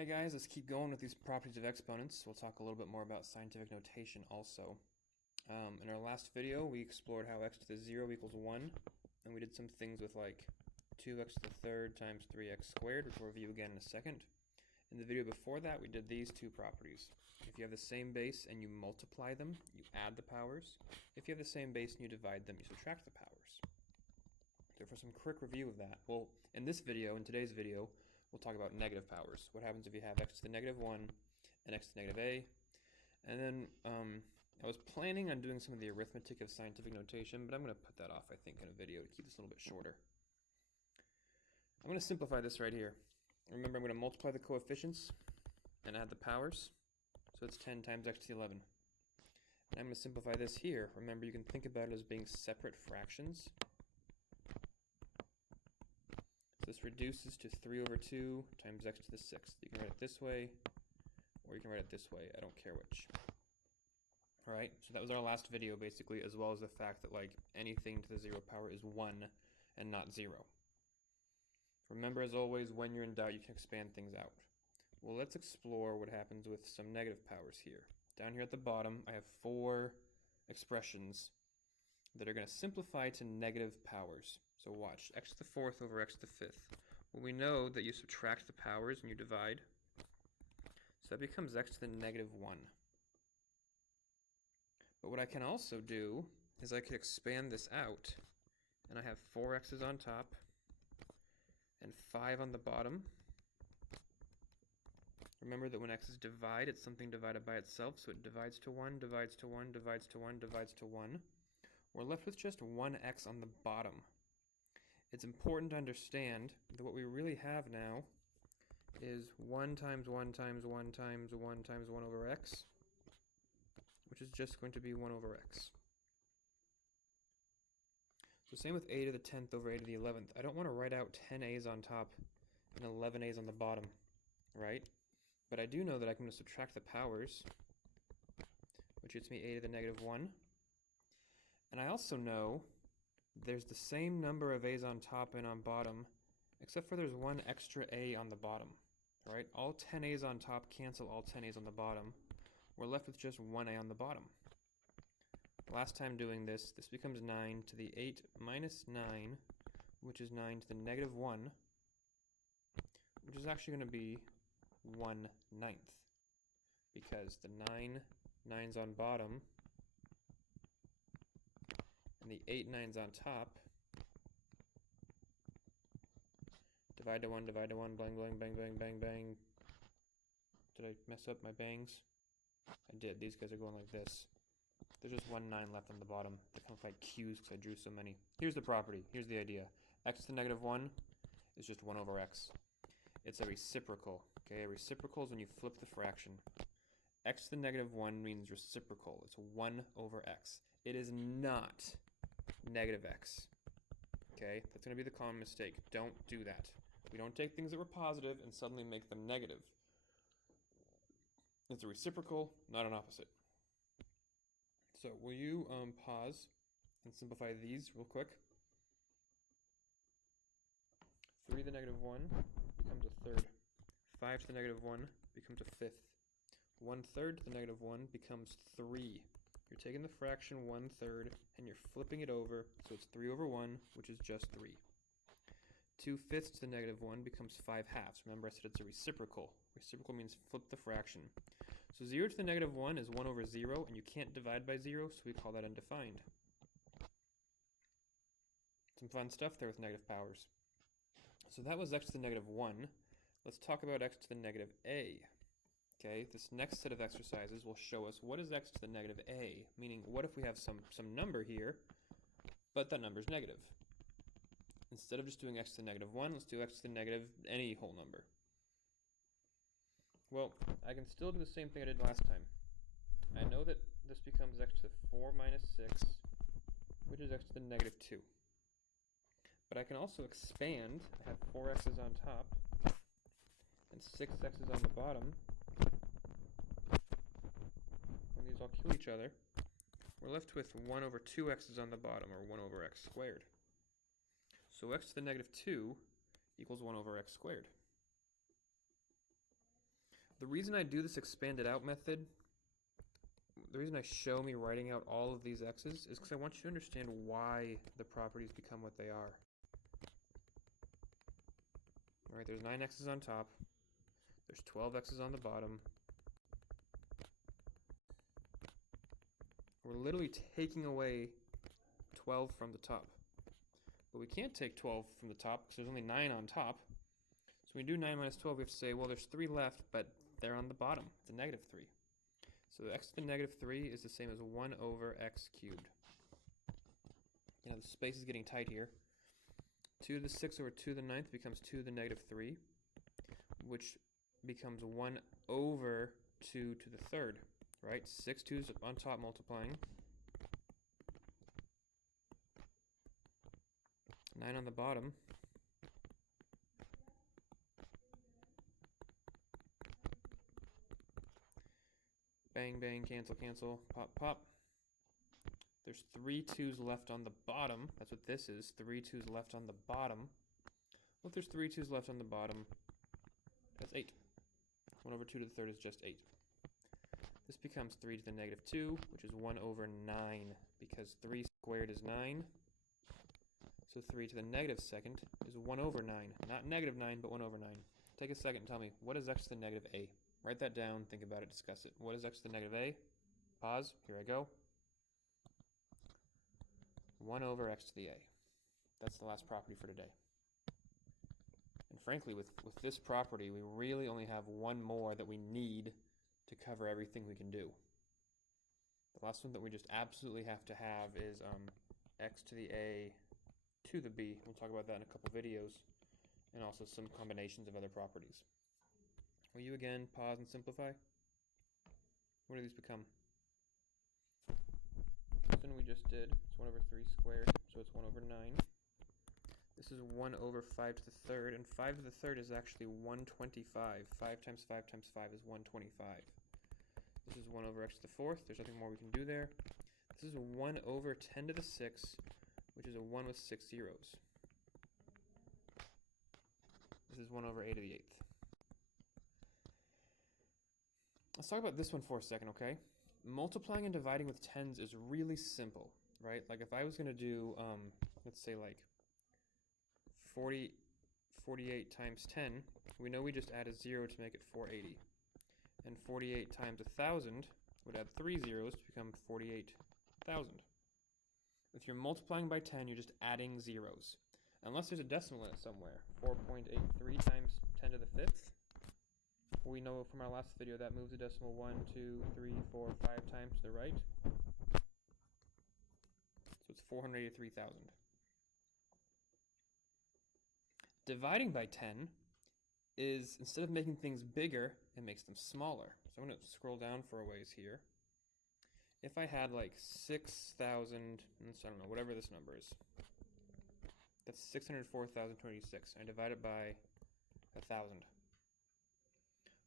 Hey guys, let's keep going with these properties of exponents. We'll talk a little bit more about scientific notation also. In our last video, we explored how x to the 0 equals 1, and we did some things with like 2x to the third times 3x squared, which we'll review again in a second. In the video before that, we did these two properties. If you have the same base and you multiply them, you add the powers. If you have the same base and you divide them, you subtract the powers. So for some quick review of that, well, in today's video, we'll talk about negative powers. What happens if you have x to the negative 1 and x to the negative a? And then I was planning on doing some of the arithmetic of scientific notation, but I'm going to put that off, I think, in a video to keep this a little bit shorter. I'm going to simplify this right here. Remember, I'm going to multiply the coefficients and add the powers. So it's 10 times x to the 11. And I'm going to simplify this here. Remember, you can think about it as being separate fractions. So this reduces to 3 over 2 times x to the 6th. You can write it this way, or you can write it this way. I don't care which. All right, so that was our last video, basically, as well as the fact that, like, anything to the 0 power is 1 and not 0. Remember, as always, when you're in doubt, you can expand things out. Well, let's explore what happens with some negative powers here. Down here at the bottom, I have 4 expressions that are going to simplify to negative powers. So watch, x to the 4th over x to the 5th. Well, we know that you subtract the powers and you divide. So that becomes x to the negative 1. But what I can also do is I could expand this out, and I have 4 x's on top and 5 on the bottom. Remember that when x's divide, it's something divided by itself, so it divides to 1, divides to 1, divides to 1, divides to 1. We're left with just 1x on the bottom. It's important to understand that what we really have now is 1 times 1 times 1 times 1 times 1 over x, which is just going to be 1 over x. So same with a to the 10th over a to the 11th. I don't want to write out 10 a's on top and 11 a's on the bottom, right? But I do know that I can subtract the powers, which gets me a to the negative 1. And I also know there's the same number of a's on top and on bottom, except for there's 1 extra a on the bottom, right? All 10 a's on top cancel all 10 a's on the bottom. We're left with just 1 a on the bottom. Last time doing this, this becomes 9 to the 8 minus 9, which is 9 to the negative 1, which is actually going to be 1/9, because the 9's on bottom and the 8 9's on top. Divide to 1, bang, bang, bang, bang, bang, bang. Did I mess up my bangs? I did. These guys are going like this. There's just 1 9 left on the bottom. They kind of like Q's because I drew so many. Here's the property. Here's the idea. X to the negative 1 is just 1 over x. It's a reciprocal. Okay, a reciprocal is when you flip the fraction. X to the negative 1 means reciprocal. It's 1 over x. It is not negative x. Okay, that's going to be the common mistake. Don't do that. We don't take things that were positive and suddenly make them negative. It's a reciprocal, not an opposite. So will you pause and simplify these real quick? 3 to the negative 1 becomes a third. 5 to the negative 1 becomes a fifth. 1/3 to the negative 1 becomes 3. You're taking the fraction 1/3 and you're flipping it over, so it's 3 over 1, which is just 3. 2/5 to the negative 1 becomes 5/2. Remember, I said it's a reciprocal. Reciprocal means flip the fraction. So 0 to the negative 1 is 1 over 0, and you can't divide by 0, so we call that undefined. Some fun stuff there with negative powers. So that was x to the negative 1. Let's talk about x to the negative a. Okay, this next set of exercises will show us what is x to the negative a, meaning what if we have some number here, but that number is negative. Instead of just doing x to the negative 1, let's do x to the negative any whole number. Well, I can still do the same thing I did last time. I know that this becomes x to the 4 minus 6, which is x to the negative 2. But I can also expand. I have 4 x's on top and 6 x's on the bottom. When these all kill each other, we're left with 1 over 2 x's on the bottom, or 1 over x squared. So x to the negative 2 equals 1 over x squared. The reason I do this expanded out method, the reason I show me writing out all of these x's is because I want you to understand why the properties become what they are. All right, there's 9 x's on top, there's 12 x's on the bottom. We're literally taking away 12 from the top. But we can't take 12 from the top because there's only 9 on top. So when we do 9 minus 12, we have to say, well, there's 3 left, but they're on the bottom. It's a negative 3. So x to the negative 3 is the same as 1 over x cubed. You know, the space is getting tight here. 2 to the 6 over 2 to the 9th becomes 2 to the negative 3, which becomes 1 over 2 to the 3rd, right? 6 2's on top multiplying. 9 on the bottom. Bang, bang, cancel, cancel, pop, pop. There's 3 2's left on the bottom. That's what this is, 3 2's left on the bottom. Well, if there's 3 2's left on the bottom, that's 8. 1 over 2 to the 3rd is just 8. This becomes 3 to the negative 2, which is 1 over 9, because 3 squared is 9. So 3 to the negative 2nd is 1 over 9. Not negative 9, but 1 over 9. Take a second and tell me, what is x to the negative a? Write that down, think about it, discuss it. What is x to the negative a? Pause, here I go. 1 over x to the a. That's the last property for today. And frankly, with this property, we really only have one more that we need to cover everything we can do. The last one that we just absolutely have to have is x to the a to the b. We'll talk about that in a couple videos, and also some combinations of other properties. Will you again pause and simplify? What do these become? This one we just did. It's 1 over 3 squared, so it's 1 over 9. This is 1 over 5 to the 3rd, and 5 to the 3rd is actually 125. 5 times 5 times 5 is 125. This is 1 over x to the 4th. There's nothing more we can do there. This is 1 over 10 to the 6th, which is a 1 with 6 zeros. This is 1 over a to the 8th. Let's talk about this one for a second, okay? Multiplying and dividing with tens is really simple, right? Like if I was going to do, let's say like 48 times 10, we know we just add a 0 to make it 480. And 48 times 1,000 would add 3 zeros to become 48,000. If you're multiplying by 10, you're just adding zeros. Unless there's a decimal in it somewhere. 4.83 times 10 to the 5th. We know from our last video that moves the decimal 1, 2, 3, 4, 5 times to the right. So it's 483,000. Dividing by 10 is, instead of making things bigger, it makes them smaller. So I'm going to scroll down for a ways here. If I had like 6,000, I don't know, whatever this number is. That's 604,026. I divide it by 1,000.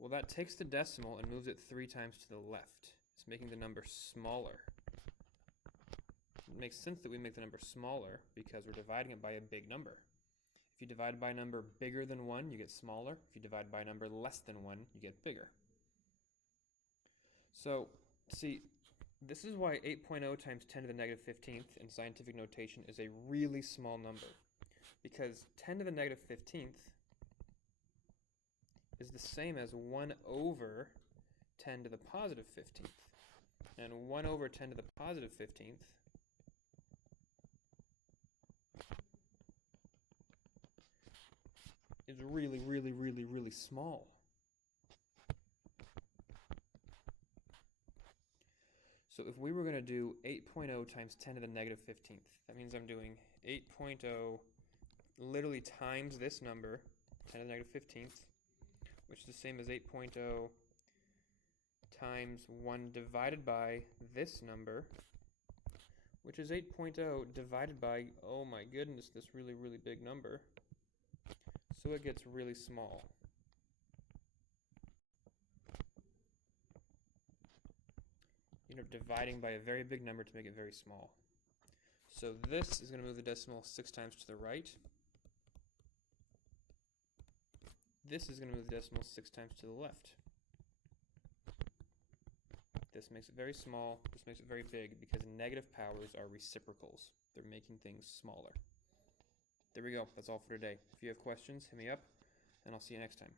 Well, that takes the decimal and moves it 3 times to the left. It's making the number smaller. It makes sense that we make the number smaller because we're dividing it by a big number. If you divide by a number bigger than 1, you get smaller. If you divide by a number less than 1, you get bigger. So, see, this is why 8.0 times 10 to the negative 15th in scientific notation is a really small number. Because 10 to the negative 15th is the same as 1 over 10 to the positive 15th. And 1 over 10 to the positive 15th is really, really, really, really small. So if we were going to do 8.0 times 10 to the negative 15th, that means I'm doing 8.0 literally times this number, 10 to the negative 15th, which is the same as 8.0 times 1 divided by this number, which is 8.0 divided by, oh my goodness, this really, really big number. So it gets really small. You end up dividing by a very big number to make it very small. So this is going to move the decimal 6 times to the right. This is going to move the decimal 6 times to the left. This makes it very small. This makes it very big because negative powers are reciprocals. They're making things smaller. There we go. That's all for today. If you have questions, hit me up, and I'll see you next time.